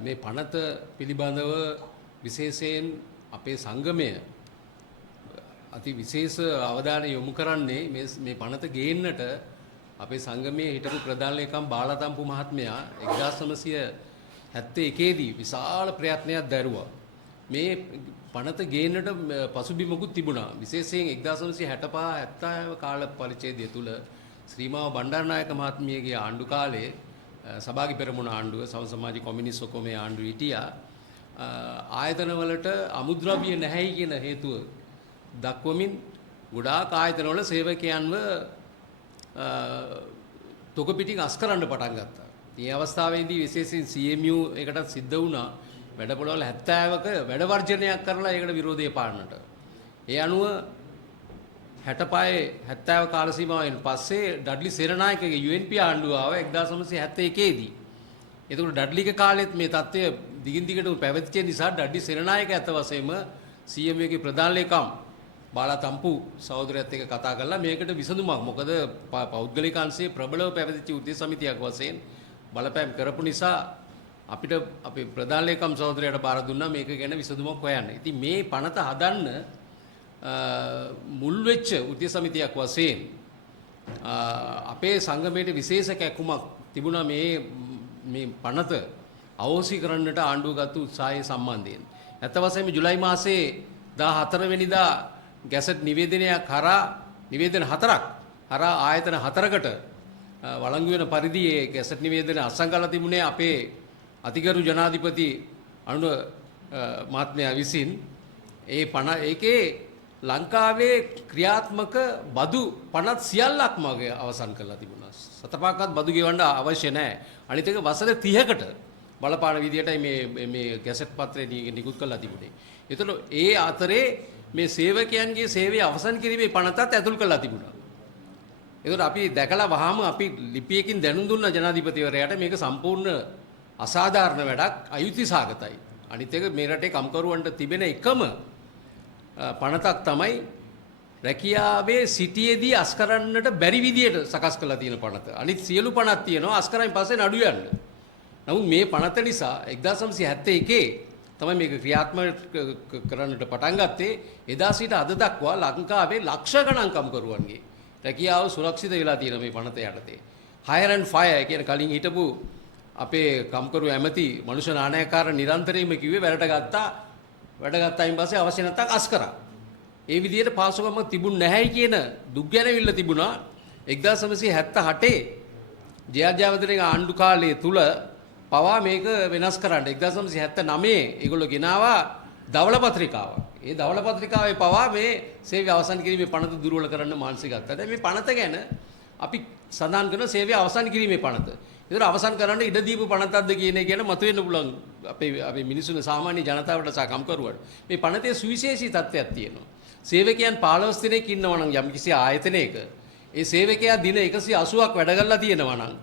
මේ පනත පිළිබඳව විශේෂයෙන් අපේ සංගමය අති විශේෂ අවධානය යොමු කරන්නේ මේ පනත ගේන්නට අපේ සංගමයේ හිටපු ප්‍රධාන ලේකම් බාලතම්පු මහත්මයා 1971 දී විශාල ප්‍රයත්නයක් දැරුවා. මේ පනත ගේන්නට පසුබිමකුත් තිබුණා. විශේෂයෙන් 1965 70 කාල පරිච්ඡේදය තුල ශ්‍රීමාව බණ්ඩාරනායක මහත්මියගේ ආණ්ඩු කාලයේ සභාගි පෙරමුණ ආණ්ඩුව සමාජ කොමියුනිස්ට් ඔක්කොමේ ආණ්ඩුව හිටියා. ආයතනවලට අමුද්‍රව්‍ය නැහැයි කියන හේතුව දක්වමින් ගොඩාක් ආයතනවල සේවකයන්ව තොග පිටින් අස් කරන්න පටන් ගත්තා. මේ අවස්ථාවේදී විශේෂයෙන් CMU එකටත් සිද්ධ වුණා වැඩපොළවල් 70ක වැඩ වර්ජනයක් කරලා ඒකට විරෝධය පාන්නට. ඒ අනුව 65 70 කාල සීමාවෙන් පස්සේ ඩඩ්ලි සේරනායකගේ UNP ආණ්ඩුව ආව 1971 දී. එතකොට ඩඩ්ලිගේ කාලෙත් මේ තත්ත්වය දිගින් දිගටම පැවතිච්ච නිසා ඩඩ්ලි සේරනායක ඇත්ත වශයෙන්ම CMU ගේ ප්‍රධාන ලේකම් බාලතම්පු සහෝදරයත් එක්ක කතා කරලා මේකට විසඳුමක් මොකද පෞද්ගලික අංශයේ ප්‍රබලව පැවතිච්ච උද්දේශ සමිතියක් වශයෙන් බලපෑම් කරපු නිසා අපිට අපේ ප්‍රධාන ලේකම් සහෝදරයාට බාර දුන්නා මේක ගැන විසඳුමක් හොයන්න. ඉතින් මේ පනත හදන්න මුල් වෙච්ච උද්දේශ සමිතියක් වශයෙන් අපේ සංගමයේ විශේෂ කැකුමක් තිබුණා මේ පනත අවෝසි කරන්නට ආණ්ඩුව ගත්ත උත්සාහය සම්බන්ධයෙන්. ඇත්ත වශයෙන්ම ජුලයි මාසයේ 14 වෙනිදා ගැසට් නිවේදනයක් හරහා නිවේදන 4ක් හරහා ආයතන 4කට වළංගු වෙන පරිදි ඒ ගැසට් නිවේදන අත්සන් කරලා තිබුණේ අපේ අතිගරු ජනාධිපති අනුර මහත්මයා විසින් ඒකේ ලංකාවේ ක්‍රියාත්මක බදු 50 සියල්ලක්ම අවසන් කරලා තිබුණා. සතපාකත් බදු ගෙවන්න අවශ්‍ය නැහැ. අනිත් එක වසර 30කට බලපාන විදියටයි මේ ගැසට් පත්‍රය නිකුත් කරලා තිබුණේ. ඒතකොට ඒ අතරේ මේ සේවකයන්ගේ සේවය අවසන් කිරීමේ පනතත් ඇතුල් කරලා තිබුණා. ඒකට අපි දැකලා වහාම අපි ලිපියකින් දැනුම් දුන්න ජනාධිපතිවරයාට මේක සම්පූර්ණ අසාධාරණ වැඩක් අයුතිසහගතයි. අනිත් එක මේ රටේ කම්කරුවන්ට තිබෙන එකම පනතක් තමයි රැකියාවේ සිටියේදී අස් කරන්නට බැරි විදියට සකස් කරලා තියෙන පනත. අනිත් සියලු පනත් තියෙනවා අස් කරයින් පස්සේ නඩු යන්න. නමුත් මේ පනත නිසා 1971 තමයි මේක ක්‍රියාත්මක කරන්නට පටන් ගත්තේ. එදා සිට අද දක්වා ලංකාවේ ලක්ෂ ගණන් කම්කරුවන්ගේ රැකියාව සුරක්ෂිත වෙලා තියෙන මේ පනත යටතේ. hire and fire කියන කලින් හිටපු අපේ කම්කරු ඇමති මනුෂ්‍ය නානයකාර නිරන්තරයෙන්ම කිව්වේ වැඩ ගත්තායින් පස්සේ අවශ්‍ය නැත්තම් අස් කරා. ඒ විදිහට පාසුකම තිබුණ නැහැයි කියන දුක් ගැනවිල්ල තිබුණා 1978 ජයජයවර්ධනගේ ආණ්ඩු කාලයේ තුල පවා මේක වෙනස් කරන්න 1979 ඒගොල්ලෝ ගෙනාවා ධවල පත්‍රිකාව. ඒ ධවල පත්‍රිකාවේ පවා මේ සේවය අවසන් කිරීමේ පනත දුර්වල කරන්න මානසික ගත්තා. දැන් මේ පනත ගැන අපි සඳහන් කරන සේවය අවසන් කිරීමේ පනත. ඒතර අවසන් කරන්න ඉඩ දීපු පනතක්ද කියන එක ගැන මතුවෙන්න පුළුවන් අපේ මිනිසුන් සාමාන්‍ය ජනතාවට සහ කම්කරුවට. මේ පනතේ සුවිශේෂී තත්ත්වයක් තියෙනවා. සේවකයන් 15 දිනක් ඉන්නවා නම් යම්කිසි ආයතනයක ඒ සේවකයා දින 180ක් වැඩ කරලා තියෙනවා නම්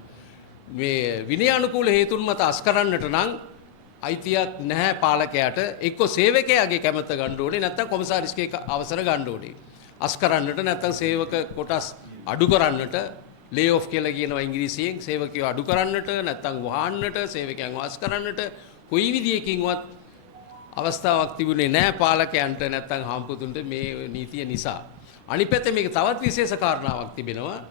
මේ විනය අනුකූල හේතුන් මත අස් කරන්නට නම් අයිතියක් නැහැ පාලකයාට. එක්ක සේවකයාගේ කැමැත්ත ගන්න ඕනේ නැත්නම් කොමසාරිස්ගේ අවසර ගන්න ඕනේ. අස් කරන්නට නැත්නම් සේවක කොටස් අඩු කරන්නට ලේ ඔෆ් කියලා කියනවා ඉංග්‍රීසියෙන්. සේවකයෝ අඩු කරන්නට නැත්නම් වහන්නට සේවකයන්ව අස් කරන්නට කොයි විදියකින්වත් අවස්ථාවක් තිබුණේ නැහැ පාලකයන්ට නැත්නම් හම්පුතුන්ට මේ නීතිය නිසා. අනිත් පැත්තේ මේක තවත් විශේෂ කාරණාවක් තිබෙනවා.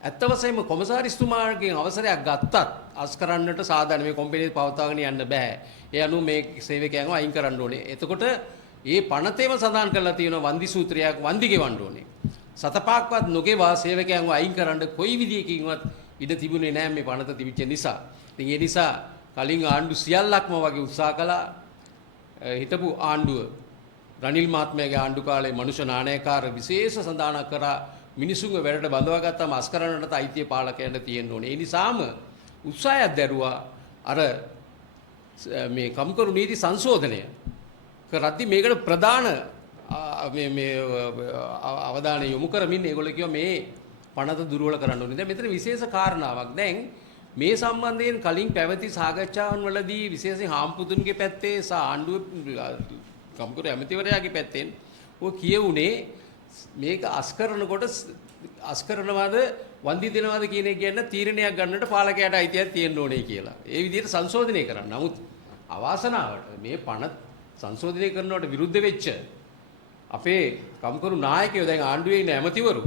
ඇත්ත වශයෙන්ම කොමසාරිස්තුමාගෙන් අවසරයක් ගත්තත් අස් කරන්නට සාධාරණ මේ කම්පැනි පවත්වාගෙන යන්න බෑ. ඒ අනුව මේ සේවකයන්ව අයින් කරන්න ඕනේ. එතකොට මේ පනතේම සඳහන් කරලා තියෙන වන්දි සූත්‍රයක් වන්දි ගෙවන්න ඕනේ. සතපාක්වත් නොගෙවා සේවකයන්ව අයින් කරන්න කොයි විදියකින්වත් ඉඩ තිබුණේ නැහැ මේ පනත තිබිච්ච නිසා. ඉතින් ඒ නිසා කලින් ආණ්ඩු සියල්ලක්ම වගේ උත්සාහ කළා. හිටපු ආණ්ඩුව රනිල් මහත්මයාගේ ආණ්ඩු කාලේ මනුෂ්‍ය නානයකාර විශේෂ සඳහනක් කරා මිනිසුන්ව වැඩට බඳවා ගත්තාම අස් කරන්නට අයිතිය පාලකයන්ට තියෙන්න ඕනේ. ඒ නිසාම උත්සාහයක් දැරුවා අර මේ කම්කරු නීති සංශෝධනය කරද්දී මේකට ප්‍රධාන මේ අවධානය යොමු කරමින් ඒගොල්ලෝ කිව්වා මේ පනත දුර්වල කරන්න ඕනේ. දැන් මෙතන විශේෂ කාරණාවක්. දැන් මේ සම්බන්ධයෙන් කලින් පැවති සාකච්ඡාවන් වලදී විශේෂයෙන් හාම්පුතුන්ගේ පැත්තේ සහ ආණ්ඩුව කම්කරු ඇමතිවරයාගේ පැත්තෙන් ඔය කියුනේ මේක අස් කරනකොට අස් කරනවාද වන්දි දෙනවාද කියන එක ගැන තීරණයක් ගන්නට පාලකයාට අයිතියක් තියෙන්න ඕනේ කියලා. ඒ විදිහට සංශෝධනය කරන්න. නමුත් අවාසනාවට මේ පනත් සංශෝධනය කරනවට විරුද්ධ වෙච්ච අපේ කම්කරු නායකයෝ දැන් ආණ්ඩුවේ ඉන්න ඇමතිවරු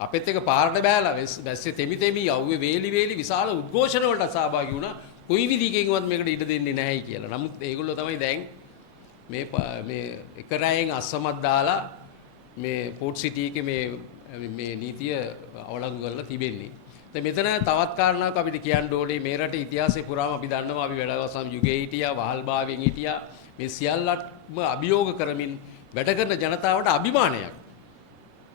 අපෙත් එක පාරට බෑලා වැස්සේ තෙමි තෙමි යව්වේ වේලි විශාල උද්ඝෝෂණ වලට සහභාගී වුණා. කොයි විදිහකින්වත් මේකට ඉඩ දෙන්නේ නැහැයි කියලා. නමුත් ඒගොල්ලෝ තමයි දැන් මේ එක රැයෙන් අස්සමත් දාලා මේ පෝට් සිටි එකේ මේ නීතිය අවලංගු කරලා තිබෙන්නේ. දැන් මෙතන තවත් කාරණාවක් අපිට කියන්න ඕනේ මේ රටේ ඉතිහාසය පුරාම අපි දන්නවා අපි වැඩවසම් යුගයේ හිටියා වහල්භාවයෙන් හිටියා මේ සියල්ලක්ම අභියෝග කරමින් වැඩ කරන ජනතාවට අභිමානයක්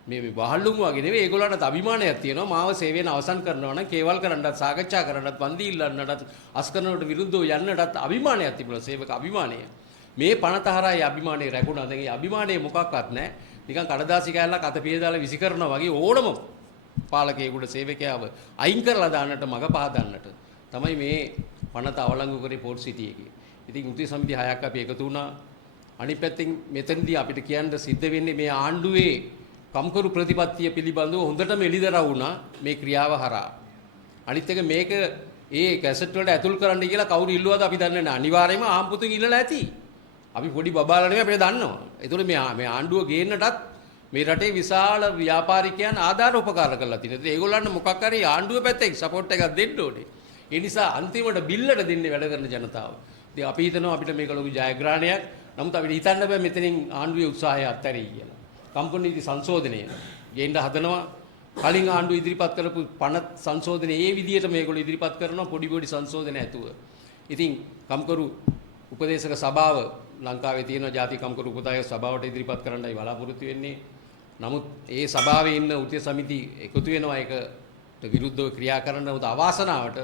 මේ වහල්ලුම් වගේ නෙවෙයි ඒගොල්ලන්ට අභිමානයක් තියෙනවා මාව සේවයෙන් අවසන් කරනවා නම් කේවල් කරන්නත් සාකච්ඡා කරන්නත් වන්දි ඉල්ලන්නටත් අස්කරනවට විරුද්ධව යන්නටත් අභිමානයක් තිබුණා සේවක අභිමානය මේ පනතහරයි අභිමානය රැකුණා දැන් ඒ අභිමානය මොකක්වත් නැහැ නිකන් කඩදාසි කෑල්ලක් අත පිය දාලා විසි කරනවා වගේ ඕනම පාලකයෙකුට සේවකයාව අයින් කරලා දාන්නට මග පහදන්නට තමයි මේ පනත අවලංගු කරේ පෝට් සිටි එකේ. ඉතින් උතුම් සමිති 6ක් අපි එකතු වුණා. අනිත් පැත්තෙන් මෙතනදී අපිට කියන්න සිද්ධ වෙන්නේ මේ ආණ්ඩුවේ කම්කරු ප්‍රතිපත්තිය පිළිබඳව හොඳටම එළිදරව් වුණා මේ ක්‍රියාව හරහා. අනිත් එක මේක ඒ කැසට් වලට ඇතුල් කරන්න කියලා කවුරු ඉල්ලුවද අපි දන්නේ නැහැ. අනිවාර්යයෙන්ම ආම්පුතුන් ඉල්ලලා ඇති. අපි පොඩි බබාලා නෙමෙයි අපිට දන්නවා. ඒතකොට මේ ආණ්ඩුව ගේන්නටත් මේ රටේ විශාල ව්‍යාපාරිකයන් ආධාර උපකාර කරලා තියෙනවා. ඒත් ඒගොල්ලන්ට මොකක් හරි ආණ්ඩුව පැත්තෙන් සපෝට් එකක් දෙන්න ඕනේ. ඒ නිසා අන්තිමට බිල්ලට දෙන්නේ වැඩ කරන ජනතාව. ඉතින් අපි හිතනවා අපිට මේක ලොකු ජයග්‍රහණයක්. නමුත් අපිට හිතන්න බෑ මෙතනින් ආණ්ඩුවේ උත්සාහය අත්හැරෙයි කියලා. කම්පන නීති සංශෝධනය ගේන්න හදනවා. කලින් ආණ්ඩුව ඉදිරිපත් කරපු පනත් සංශෝධනය ඒ විදිහට මේගොල්ලෝ ඉදිරිපත් කරනවා පොඩි සංශෝධන ඇතුව. ඉතින් කම්කරු උපදේශක සභාව ලංකාවේ තියෙන ජාතික කම්කරු උපදේශක සභාවට ඉදිරිපත් කරන්නයි බලාපොරොත්තු වෙන්නේ. නමුත් ඒ සභාවේ ඉන්න උත්ය සමිති එකතු වෙනවා ඒකට විරුද්ධව ක්‍රියා කරන උද අවාසනාවට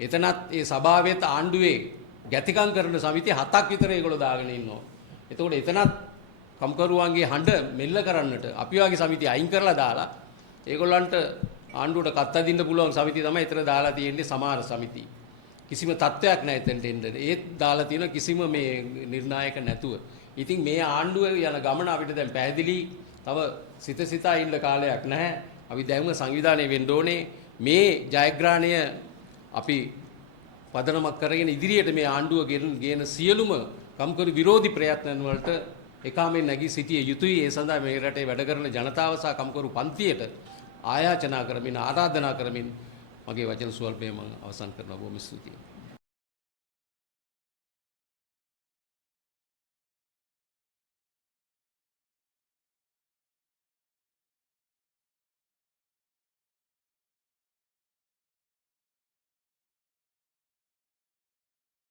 එතනත් ඒ සභාවෙත් ආණ්ඩුවේ ගැතිකම් කරන සමිති 7ක් විතර ඒගොල්ලෝ දාගෙන ඉන්නවා. එතකොට එතනත් කම්කරුවන්ගේ හඬ මෙල්ල කරන්නට අපි වගේ සමිති අයින් කරලා දාලා ඒගොල්ලන්ට ආණ්ඩුවට කත් අදින්න පුළුවන් සමිති තමයි එතන දාලා තියෙන්නේ සමහර සමිති. කිසිම තත්ත්වයක් නැහැ එතනට එන්න. ඒත් දාලා තියෙන කිසිම මේ නිර්ණායක නැතුව. ඉතින් මේ ආණ්ඩුව යන ගමන අපිට දැන් පැහැදිලි තව සිතා ඉන්න කාලයක් නැහැ. අපි දැන්ම සංවිධානය වෙන්න ඕනේ. මේ ජයග්‍රහණය අපි පදනමක් කරගෙන ඉදිරියට මේ ආණ්ඩුව ගෙන සියලුම කම්කරු විරෝධී ප්‍රයත්නන් වලට එකාමෙන් නැගී සිටිය යුතුයි. ඒ සඳහා මේ රටේ වැඩ කරන ජනතාව සහ කම්කරු පන්තියට ආයාචනා කරමින් ආරාධනා කරමින් මගේ වචන සුවල්පය මම අවසන් කරනවා. බොහොම ස්තුතියි.